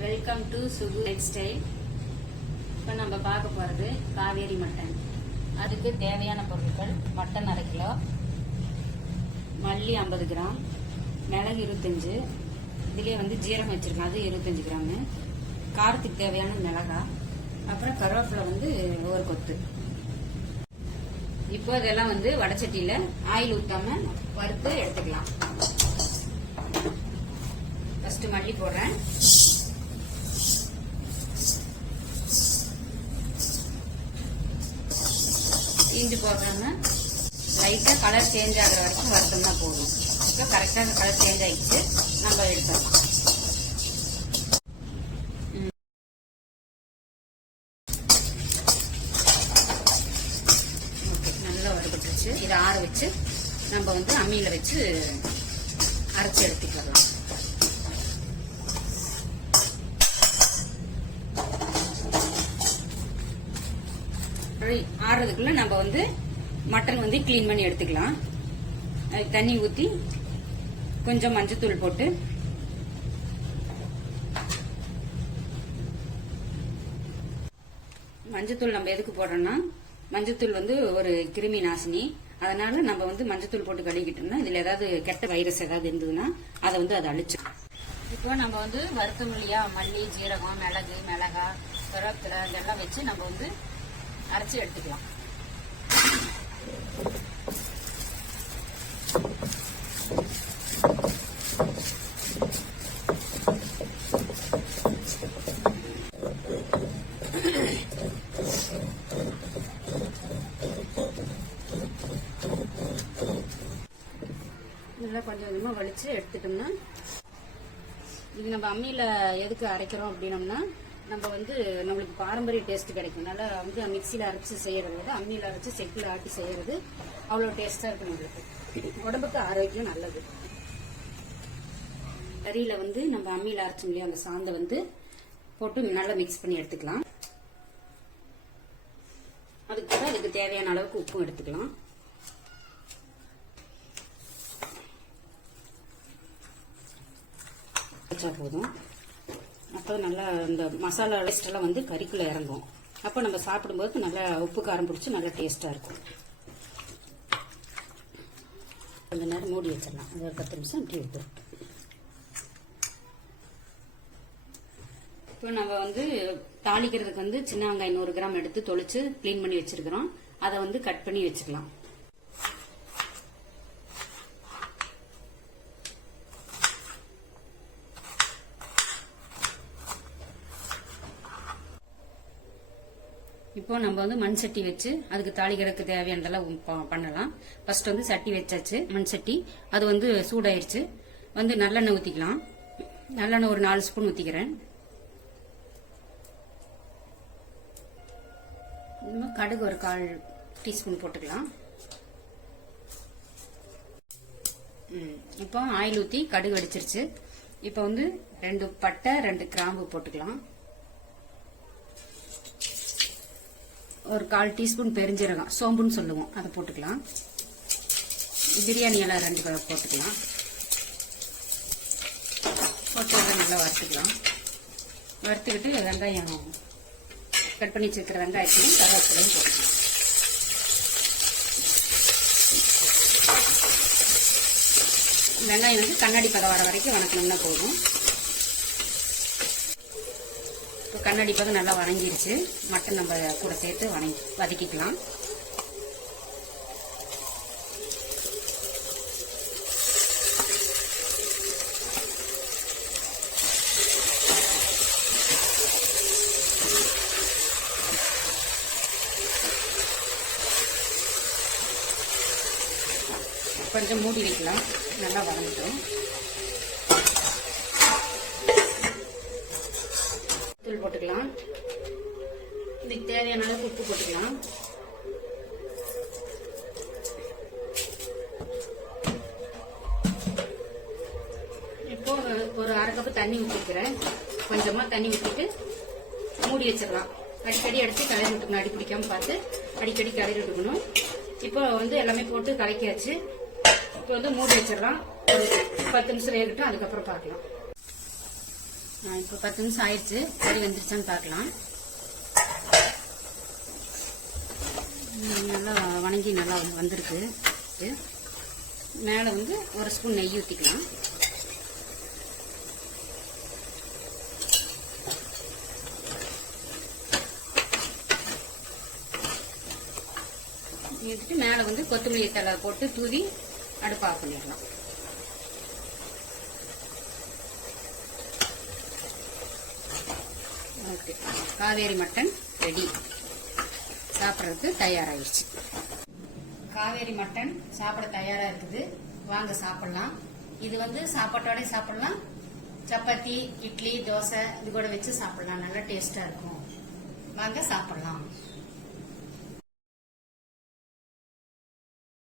Welcome to Sugu life style. இப்போ நம்ம பார்க்க போகிறது காவேரி மட்டன். அதுக்கு தேவையான பொருட்கள்: மட்டன் 1/2 கிலோ, மல்லி 50 கிராம், மிளகு 25, இதுலேயே ஜீரகம் வச்சிருக்கேன் அது 25 கிராமு, காரத்துக்கு தேவையான மிளகாய், அப்புறம் கருவேப்பிலை 1 கொத்து. இப்போ இதெல்லாம் வடச்சட்டியில் ஆயில் ஊற்றாம வறுத்து எடுத்துக்கலாம். ஃபர்ஸ்ட் மல்லி போடுறேன். இஞ்சி போடுறாங்க. லைட்டா கலர் சேஞ்ச் ஆகிற வரைக்கும் வறுத்தோம்னா போதும். இப்போ கரெக்டா கலர் சேஞ்ச் ஆயிடுச்சு, நம்ம எடுத்தோம். ஓகே, நல்லா வறுபட்டுருச்சு. இதை ஆற வச்சு நம்ம அம்மியில வச்சு அரைச்சி எடுத்துக்கலாம். ஆறுறதுக்குள்ள நம்ம மட்டன் கிளீன் பண்ணி எடுத்துக்கலாம். தண்ணி ஊத்தி கொஞ்சம் மஞ்சத்தூள் போட்டு மஞ்சத்தூள் நம்ம எதுக்கு போடுறோம்னா, மஞ்சத்தூள் ஒரு கிருமி நாசினி. அதனால நம்ம மஞ்சத்தூள் போட்டு கழுவிக்கிட்டோம்னா இதுல ஏதாவது கெட்ட வைரஸ் ஏதாவது இருந்ததுன்னா அதை அதை அழிச்சு. இப்போ நம்ம வறுத்த இல்லையா, மல்லி, ஜீரகம், மிளகு, மிளகாய், கருவேப்பிலை இதெல்லாம் வச்சு நம்ம அரைச்சி எடுத்துக்கலாம். நல்லா கொஞ்சம் கொஞ்சமா வலிச்சு எடுத்துட்டோம்னா, இது நம்ம அம்மியில எதுக்கு அரைக்கிறோம் அப்படின்னம்னா, நம்ம நம்மளுக்கு பாரம்பரிய டேஸ்ட் கிடைக்கும். நல்லா மிக்சியில அரைச்சு செய்யறத விட அம்மியில அரைச்சு செக்கில் ஆட்டி செய்யறது அவ்வளவு டேஸ்டா இருக்கும். நம்மளுக்கு உடம்புக்கு ஆரோக்கியம் நல்லது. கறியில நம்ம அம்மியில அரைச்சோம் இல்லையா, அந்த சாந்தை போட்டு நல்லா மிக்ஸ் பண்ணி எடுத்துக்கலாம். அதுக்கு தேவையான அளவுக்கு உப்பும் எடுத்துக்கலாம். வச்சா போதும். அப்போ நல்லா இந்த மசாலா டேஸ்ட் எல்லாம் கறிக்குள்ள இறங்கும். அப்போ நம்ம சாப்பிடும்போது நல்லா உப்பு காரம் பிடிச்சி நல்லா டேஸ்டா இருக்கும். கொஞ்ச நேரம் மூடி வச்சிடலாம். அது ஒரு 10 நிமிஷம் இப்படி இருக்கும். இப்போ நம்ம தாளிக்கிறதுக்கு சின்ன வெங்காயம் 100 கிராம் எடுத்து தொளிச்சு கிளீன் பண்ணி வச்சிருக்கிறோம். அதை கட் பண்ணி வச்சுக்கலாம். இப்போ நம்ம மண் சட்டி வச்சு அதுக்கு தாளிக்கிறதுக்கு தேவையானதெல்லாம் பண்ணலாம். ஃபர்ஸ்ட் சட்டி வச்சாச்சு, மண் சட்டி. அது சூடாயிருச்சு. நல்லெண்ணெய் ஊத்திக்கலாம். நல்லெண்ணெய் ஒரு 4 ஸ்பூன் ஊத்திக்கிறேன். கடுகு ஒரு 1/4 டீஸ்பூன் போட்டுக்கலாம். இப்போ ஆயில் ஊத்தி கடுகு வெடிச்சிருச்சு. இப்போ 2 பட்டை 2 கிராம்பு போட்டுக்கலாம். ஒரு 1/4 டீஸ்பூன் பெருஞ்சீரகம், சோம்புன்னு சொல்லுவோம், அதை போட்டுக்கலாம். பிரியாணி எல்லாம் 2 போட்டுக்கலாம். போட்டு நல்லா வறுத்துக்கலாம். வறுத்துக்கிட்டு வெங்காயம் கட் பண்ணி வச்சிருக்கிற வெங்காயத்தையும் கருவேப்பிலையும் போட்டுக்கலாம். வெங்காயம் கண்ணாடி பதம் வர வரைக்கும் வணக்கணும்னா போதும். கண்ணாடி பதம் நல்லா வதங்கிருச்சு. மட்டன் நம்ம கூட சேர்த்து வதக்கிக்கலாம். கொஞ்சம் மூடி வைக்கலாம். நல்லா வதங்கிட்டோம். தூள் போட்டுக்கலாம். இதுக்கு தேவையான அளவுக்கு உப்பு போட்டுக்கலாம். இப்போ ஒரு 1/2 கப்பு தண்ணி ஊற்றிக்கிறேன். கொஞ்சமா தண்ணி ஊற்றிட்டு மூடி வச்சிடலாம். அடிக்கடி எடுத்து கிளறி விட்டுக்கணும். அடி பிடிக்காம பார்த்து அடிக்கடி கிளறி விட்டுக்கணும். இப்போ எல்லாமே போட்டு கலக்கியாச்சு. இப்போ மூடி வச்சிடலாம். ஒரு 10 நிமிஷம் வேகட்டும். அதுக்கப்புறம் பார்க்கலாம். இப்போ 10 நிமிஷம் ஆயிடுச்சு. கறி வெந்துருச்சான்னு பார்க்கலாம். நல்லா வணங்கி நல்லா வந்திருக்கு. மேலே வந்து ஒரு ஸ்பூன் நெய் ஊற்றிக்கலாம். ஊற்றிட்டு மேலே வந்து கொத்தமல்லி தழை போட்டு தூவி அடுப்பு ஆஃப் பண்ணிடலாம். Okay, Kaveri mutton ready. சாப்பிட்றதுக்கு தயாராகிடுச்சு. காவேரி மட்டன் சாப்பிட தயாரா இருக்குது. வாங்க சாப்பிடலாம். இது வந்து சாப்பாட்டோட சாப்பிடலாம். சப்பாத்தி, இட்லி, தோசை இது கூட வச்சு சாப்பிடலாம். நல்லா டேஸ்டா இருக்கும். வாங்க சாப்பிடலாம்.